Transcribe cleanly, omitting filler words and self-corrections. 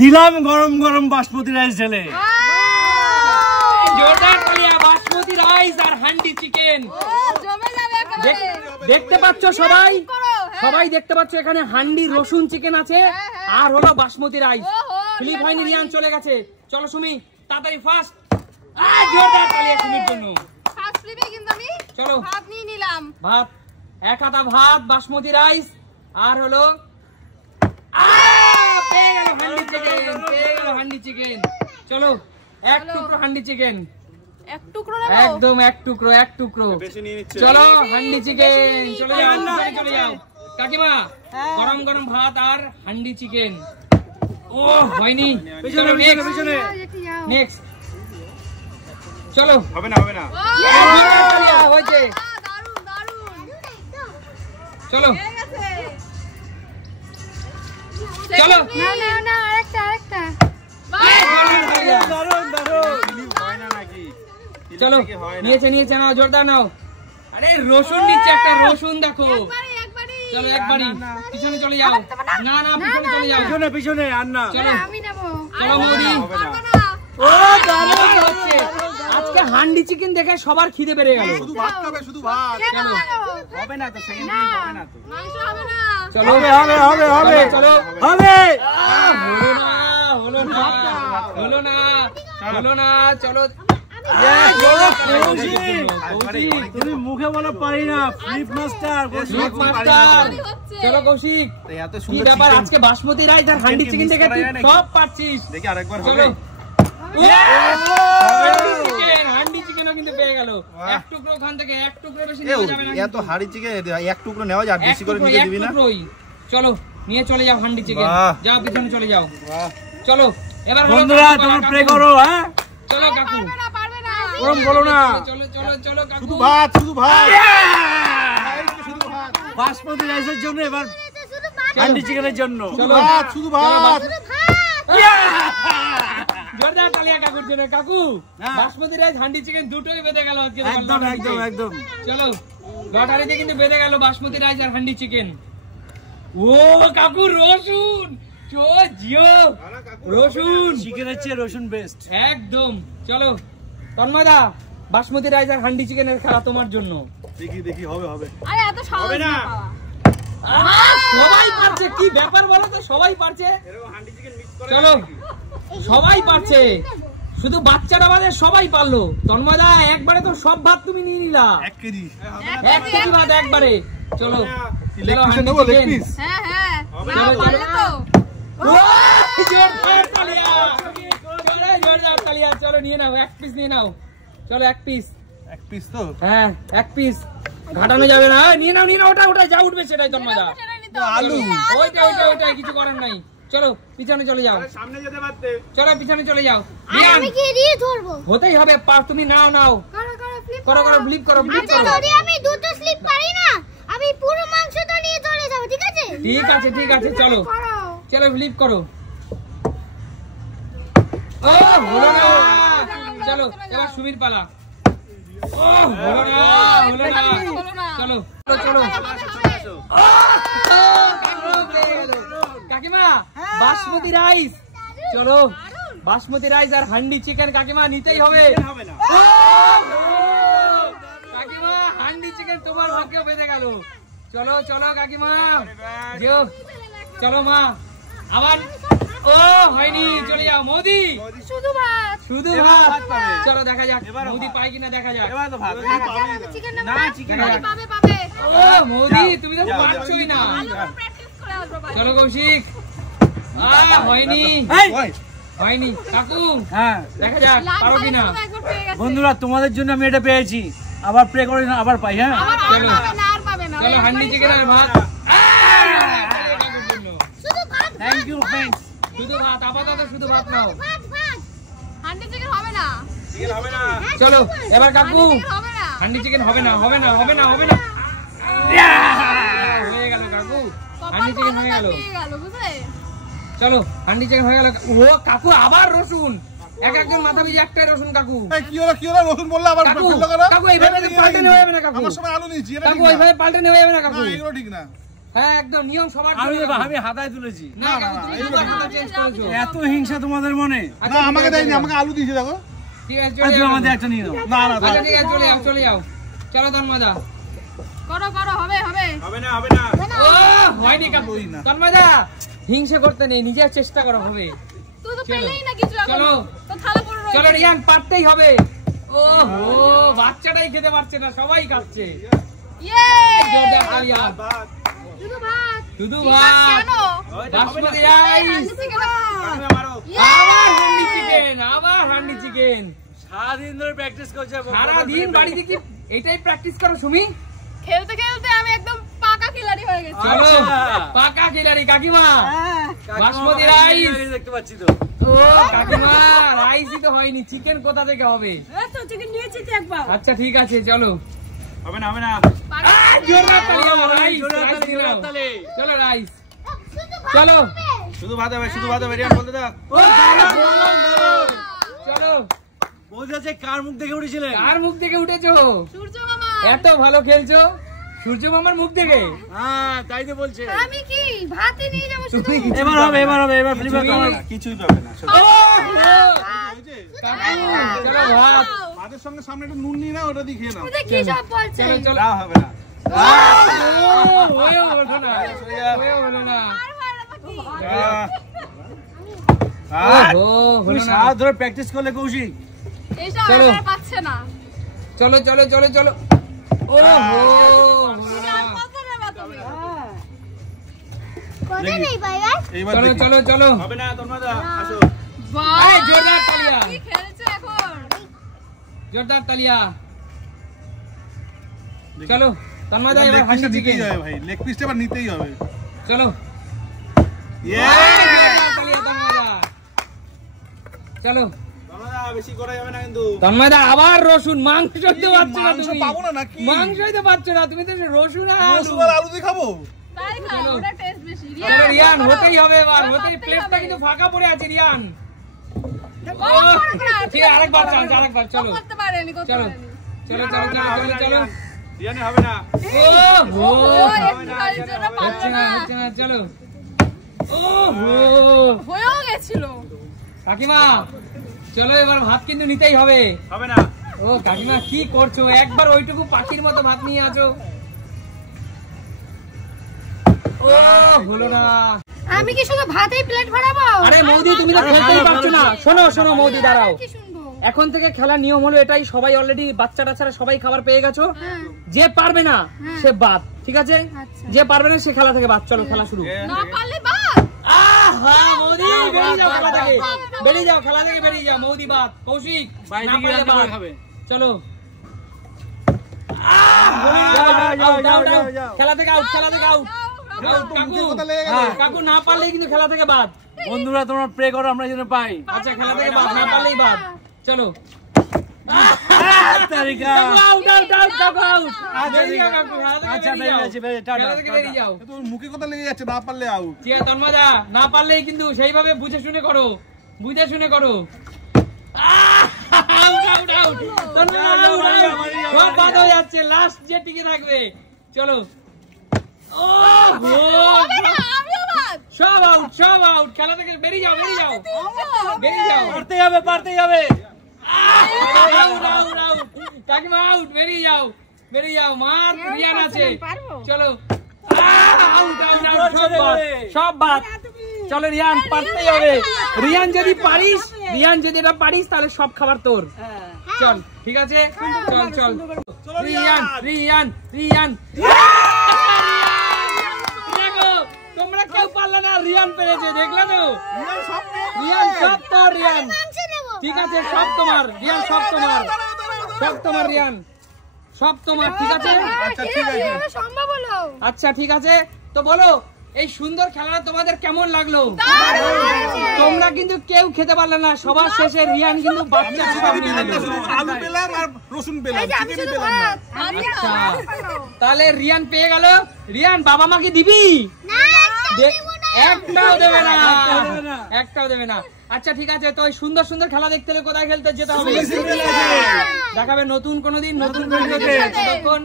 দিলাম গরম গরম বাসমতি রাইস ঢেলে। জোরদার তালিয়া বাসমতি রাইস আর হান্ডি চিকেন। দেখতে পাচ্ছ সবাই, সবাই দেখতে পাচ্ছ এখানে হান্ডি রসুন চিকেন আছে আর হলো বাসমতি রাইস। ফ্লিপ হয়নি, রিয়ান চলে গেছে। চলো সুমি তাড়াতাড়ি ফাস্ট। জোরদার তালিয়া সুমির জন্য। ফার্স্ট ফ্লিপে কিন্তু আমি চলো ভাত নিয়ে নিলাম। ভাত, এক হাতা ভাত, বাসমতি রাইস আর হলো পেয়ে গেল হান্ডি চিকেন, পেয়ে গেল হান্ডি চিকেন। চলো এক টুকরো হান্ডি চিকেন, এক টুকরো নেব, একদম এক টুকরো, এক টুকরো। চলো হান্ডি চিকেন, চলে যাও চলে যাও। কাকিমা গরম গরম ভাত আর হান্ডি চিকেন। ও হয়নি, চলো নেক্সট নেক্সট। চলো হবে না হবে না, হয়েছে। দারুন দারুন। চলো হয়ে গেছে। চলো না না না আরেকটা আরেকটা। দারুন দারুন। হয় না নাকি? চলো নিয়েছে নিয়েছে, নাও জোরদার নাও। আরে রসুন নিচ্ছে একটা, রসুন দেখো। একবারই একবারই। চলো একবারই পিছনে চলে যাও। না না পিছনে চলে যাও। পিছনে পিছনে আর না। চলো আমি নেব। চলো মোদি। ও দারুন হচ্ছে আজকে হান্ডি চিকেন দেখে সবার খিদে বেড়ে গেল। শুধু ভাত খাবে, শুধু ভাত। চলো হবে না তো, সেকেন্ড দিন হবে না তো। মাংস হবে না। চলো হবে হবে হবে হবে চলো হবে। হলো না হলো না হলো না হলো না। চলো তুমি মুখে বলা পারি না, ফ্লিপ মাস্টার। Flip master. চলো কৌশিক, এত কি সুন্দর ব্যাপার chicken। আজকে বাসমতি রাইস আর হান্ডি চিকেন দেখে তুই সব পাচ্ছিস। দেখি আরেকবার হবে। চলো হান্ডি চিকেনও কিন্তু পেয়ে গেল। এক টুকরো ওখান থেকে, এক টুকরো বেশি নেওয়া যাবে না। এত হাড়ি চিকেন এক টুকরো নেওয়া যায়, এক বেশি করে টুকরোই, নিতে এক দিবি না। টুকরোই। চলো নিয়ে চলে যাও হান্ডি চিকেন। বাহ। যাও পিছনে চলে যাও। বাহ। চলো এবার বলো বন্ধুরা কাকু, তোমরা কাকু। প্রে করো। হ্যাঁ চলো কাকু, পারবে না পারবে না। ওরম বলো না। চলো চলো চলো কাকু। শুধু ভাত, শুধু ভাত। শুধু ভাত, বাসমতি রাইসের জন্য এবার শুধু ভাত। হান্ডি চিকেনের জন্য। শুধু ভাত, শুধু ভাত। জোরদার তালিয়া কাকুর জন্য। কাকু হ্যাঁ। বাসমতি রাইস হান্ডি চিকেন দুটোই বেঁধে গেল আজকে। একদম একদম একদম। চলো লটারিতে কিন্তু বেঁধে গেল বাসমতি রাইস আর হান্ডি চিকেন। ও কাকু রসুন, চো জিও রসুন। চিকেনের চেয়ে রসুন বেস্ট। একদম। চলো তন্ময়দা, বাসমতি রাইস আর হান্ডি চিকেনের খেলা তোমার জন্য। দেখি দেখি হবে হবে। আরে এত সহজ হবে না। না পাওয়া। সবাই পারছে, কি ব্যাপার বলো তো, সবাই পারছে। চলো সবাই পারছে, শুধু বাচ্চারা বাদে সবাই পারলো। তন্ময়দা একবারে তো সব ভাত তুমি নিয়ে নিলা। 1 কেজি। এক কেজি ভাত একবারে। চলো লেগ চলো, পিস হান্ডি নেবো, লেগ চিকেন। পিস। হ্যাঁ হ্যাঁ। হবে না না, পারলে তো। জোরদার তালিয়া। চলো জোরদার তালিয়া। চলো নিয়ে নাও, এক পিস নিয়ে নাও। চলো এক পিস। 1 পিস তো। হ্যাঁ এক পিস, ঘাটানো যাবে না। নিয়ে নাও নিয়ে নাও, ওটা ওটা যা উঠবে সেটাই তন্ময়দা। সেটা নিতে হবে। আলু। ওইটা ওইটা ওইটা কিছু করার নাই। চলো পিছনে চলে যাও। সামনে যেতে পারতে। চলো পিছনে চলে যাও। আর আমি কি দিয়ে ধরবো? হতেই হবে, তুমি নাও নাও। করো করো ফ্লিপ করো করো, ফ্লিপ করো ফ্লিপ আচ্ছা করো। যদি আমি দুটো স্লিপ পারি না, আমি পুরো মাংসটা নিয়ে চলে যাব, ঠিক আছে? ঠিক আছে ঠিক আছে, চলো করো। চলো ফ্লিপ করো। ও হলো না। চলো এবার সুমির পালা। ও হলো না হলো না। হলো না। চলো চলো চলো। কাকিমা বাসমতি রাইস। চলো বাসমতি রাইস আর হান্ডি চিকেন কাকিমা নিতেই হবে। হবে না। কাকিমা হান্ডি চিকেন তোমার ভাগ্যে বেঁধে গেল। চলো চলো কাকিমা যেও। চলো মা আবার। ও হয়নি, চলে যাও মোদি। শুধু ভাত। শুধু এবার ভাত। ভাত পাবে। চলো দেখা যাক এবারও মোদি ভাত। পায় কিনা দেখা যাক। এবার তো ভাত। চিকেন নেব না, না? চিকেন না। পাবে পাবে। ও মোদি যাও, তুমি তো যাও, পারছোই না। প্র্যাকটিস করে আসবো ভাই। চলো কৌশিক। হয়নি ওই হয়নি। কাকু হ্যাঁ দেখা যাক পারো কিনা। একবার পেয়ে গেছে। বন্ধুরা তোমাদের জন্য আমি এটা পেয়েছি, আবার প্রে করে না, আবার পাই। হ্যাঁ আবার চলো। পাবে না, আর পাবে না। চলো হান্ডি চিকেন আর ভাত। কাকুর জন্য। শুধু ভাত। Thank you friends. শুধু ভাত, আপাতত শুধু ভাত নাও। ভাত ভাত। হান্ডি চিকেন হবে না। চিকেন হবে না। চলো এবার কাকু। হান্ডি চিকেন হবে না। হান্ডি চিকেন হবে না হবে না হবে না হবে না। হয়ে গেল কাকু, হান্ডি চিকেন হয়ে গেল। পেয়ে গেল, বুঝলে? চলো হান্ডি চিকেন হয়ে গেল। ও কাকু আবার রসুন, এক একজন মাথা পিছু একটাই রসুন। কাকু এই কি হলো রসুন বললে আবার কাকু ফেললো কেন? কাকু এইভাবে তো পাল্টে নেওয়া যাবে না কাকু। আমার সময় আলু নিয়েছি, এটা ঠিক কাকু না। এইভাবে পাল্টে নেওয়া যাবে না কাকু। না, এগুলো ঠিক না। হ্যাঁ একদম নিয়ম সবার আমি হাতায় তুলেছি। না কাকু তুমি দুবার হাতা চেঞ্জ করেছো। এত হিংসা তোমাদের মনে? না আমাকে দেয়নি, আমাকে আলু দিয়েছে দেখো। ঠিক আছে আজ চলে যাও। আমাদের একটা নিয়ে নাও। না না আচ্ছা ঠিক আছে চলে যাও। চলো তন্ময়দা। করো হবে হবে না হবে না। ও হয়নি কাকু। তন্ময়দা হিংসা করতে নেই, নিজের চেষ্টা করা হবে। তুই তো পেলেই না কিছু এখন। চলো তো থালা পড়ে রইছে। চলো রিয়ান পারতেই হবে। ওহো বাচ্চাটাই খেতে পারছে না, সবাই খাচ্ছে। ইয়ে জোরদার তালিয়া। শুধু ভাত। শুধু ভাত। কেন? বাসমতি রাইস। আবার হান্ডি চিকেন। সারাদিন ধরে প্র্যাকটিস করছে। সারাদিন বাড়িতে কি এটাই প্র্যাকটিস করো সুমি? খেলতে খেলতে আমি একদম পাকা খিলাড়ি হয়ে গেছি। চলো পাকা খিলাড়ি কাকিমা। বাসমতি রাইস দেখতে পাচ্ছি তো। ও কাকিমা রাইসই তো হয়নি, চিকেন কোথা থেকে হবে? এই তো চিকেন নিয়েছি তো একবার। আচ্ছা ঠিক আছে চলো। হবে না হবে না। জোরদার তালি, রাইস, জোরদার রাইস তালি, দিলাম। জোরদার তালি। চলো রাইস। শুধু চলো শুধু ভাত হবে, শুধু ভাত হবে। রিয়ান বলতে দাও। ও দারুণ, দারুণ, দারুণ। চলো। বলতে আছে কার মুখ দেখে উঠেছিলেন? কার মুখ থেকে উঠেছো? সূর্য মামা। এত ভালো খেলছো সূর্য মামার মুখ থেকে? হ্যাঁ তাই তো বলছে। আমি কি ভাতই নিয়ে যাবো শুধু? এবার হবে এবার ফ্লিপার তুমি- করো। কিছুই পাবে না। ও, কাকু, চলো ভাত। ভাতের সঙ্গে সামনে একটু নুন নিয়ে নাও, ওটা দিয়ে খেয়ে নাও। তুই কি সব বলছিস? চলো চলো। তাও হবে না। হয়েও হলো না, হয়েও হলো না। ওহো, তুমি হলো না। সারা ধরে প্র্যাকটিস করলে কৌশিক। এইসব চলো। আর পাচ্ছে না। চলো চলো চলো চলো। ওহো, হলো না। কত নেবা তুমি? কোথায় নেই ভাই গাইস? এইবার চলো দেখি। চলো চলো। হবে না তন্ময়দা, আসো। বাহ! এই, জোরদার তালিয়া। কি খেলছে এখন? জোরদার তালিয়া। চলো তন্ময়দা এবার লেগ হান্ডি পিসটা চিকেন। নিতেই হবে ভাই, লেগ পিসটা এবার নিতেই হবে। চলো। ইয়ে! জোরদার তালিয়া তন্ময়দা। চলো তন্ময়দা, বেশি করা যাবে না কিন্তু। তন্ময়দা আবার রসুন, মাংস তো পাচ্ছ না মাংস তুমি। পাবো না নাকি? মাংসই তো পাচ্ছ না তুমি, তো রসুন আর আলু। রসুন আর আলু দিয়ে খাবো? তাই খাও, চলো। ওটা টেস্ট বেশি। চলো রিয়ান, হতেই হবে এবার, এবার হতেই। পারতেই প্লেটটা হবে। কিন্তু ফাঁকা পড়ে আছে রিয়ান। ঠিক ঠিক আরেকবার চান্স, আরেকবার চলো। করতে পারেনি, করতে চলো পারেনি। চলো চলো চলো চলো চলো। রিয়ানে হবে না। ওহো, ও, একটুখানির জন্য পারলো হচ্ছে না না। হচ্ছে না, চলো। ওহো, হয়েও গেছিল। কাকিমা চলো এবার ভাত কিন্তু নিতেই হবে। হবে না। ও কাকিমা কি করছো, একবার ওইটুকু পাখির মতো ভাত নিয়ে আছো। ও হলো না। আমি কি শুধু ভাতেই প্লেট ভরাবো? আরে মৌদি তুমি তো খেলতেই পারছো না। শোনো শোনো মৌদি দাঁড়াও। কি শুনবো? এখন থেকে খেলার নিয়ম হলো এটাই, সবাই অলরেডি বাচ্চা টাচ্চারা সবাই খাবার পেয়ে গেছো। হ্যাঁ। যে পারবে না সে বাদ, ঠিক আছে? আচ্ছা। যে পারবে না সে খেলা থেকে বাদ। চলো খেলা শুরু। না পারলে বাদ। আহা মৌদি বেরিয়ে যাও খেলা থেকে, বেরিয়ে যাও খেলা থেকে, বেরিয়ে যাও মৌদি বাদ। কৌশিক না পারলে বাদ। চলো খেলা থেকে আউট, খেলা থেকে আউট। কাকু কাকু না পারলেই কিন্তু খেলা থেকে বাদ। বন্ধুরা তোমরা প্রে করো আমরা যেন পাই। আচ্ছা খেলা থেকে বাদ, না পারলেই বাদ। চলো তারিকা। আউট আউট আউট কাকু আউট। আচ্ছা, বেরিয়ে যাও কাকু, খেলা থেকে আচ্ছা, বেরিয়ে যাও। বেরিয়ে যাচ্ছি, টাটা, খেলা থেকে বেরিয়ে যাও। তোর মুখে কথা লেগে যাচ্ছে, না পারলে আউট। ঠিক আছে তন্ময়দা, না পারলেই কিন্তু সেইভাবে বুঝে শুনে করো, বুঝে শুনে করো। Out out out. তন্ময়দা আউট আউট। সব বাদ হয়ে যাচ্ছে, লাস্ট যে টিকে থাকবে। চলো। ও হবে না, আমিও বাদ। সব আউট, সব আউট। খেলা থেকে বেরিয়ে যাও, বেরিয়ে যাও, বেরিয়ে যাও। পারতেই হবে পারতেই হবে। Out out out. কাকিমা আউট, বেরিয়ে যাও, বেরিয়ে যাও। মার রিয়ান আছে। চলো আউট আউট আউট। সব বাদ, সব বাদ। চলো রিয়ান, পারতেই হবে। রিয়ান যদি পারিস, রিয়ান যদি এটা পারিস তাহলে সব খাবার তোর। চল ঠিক আছে, চল চল। রিয়ান রিয়ান রিয়ান। দেখো তোমরা কেউ পারলে না, রিয়ান পেরেছে, দেখলে তো? রিয়ান সব তোর, রিয়ান মাংস নেবো। ঠিক আছে, সব তোমার রিয়ান, সব তোমার, সব তোমার রিয়ান, সব তোমার, ঠিক আছে? আচ্ছা ঠিক আছে। কিভাবে সম্ভব হলো? আচ্ছা ঠিক আছে, তো বলো এই সুন্দর খেলাটা তোমাদের কেমন লাগলো? তোমরা কিন্তু কেউ খেতে পারলে না, সবার শেষে রিয়ান কিন্তু বাচ্চা ছিলাম নিয়ে নিল। আলু পেলাম আর রসুন পেলাম, এই যে আমি চিকেন শুধু পেলাম না। ভাত। আচ্ছা তাহলে রিয়ান পেয়ে গেল। রিয়ান বাবা মাকে দিবি? না, একটাও দেবে না, দেবে না। একটাও দেবে না। আচ্ছা ঠিক আছে, তো ওই সুন্দর সুন্দর খেলা দেখতে হলে কোথায় খেলতে যেতে হবে? দেখাবে নতুন কোনো দিন, নতুন কোনো ভিডিওতে। ততক্ষণ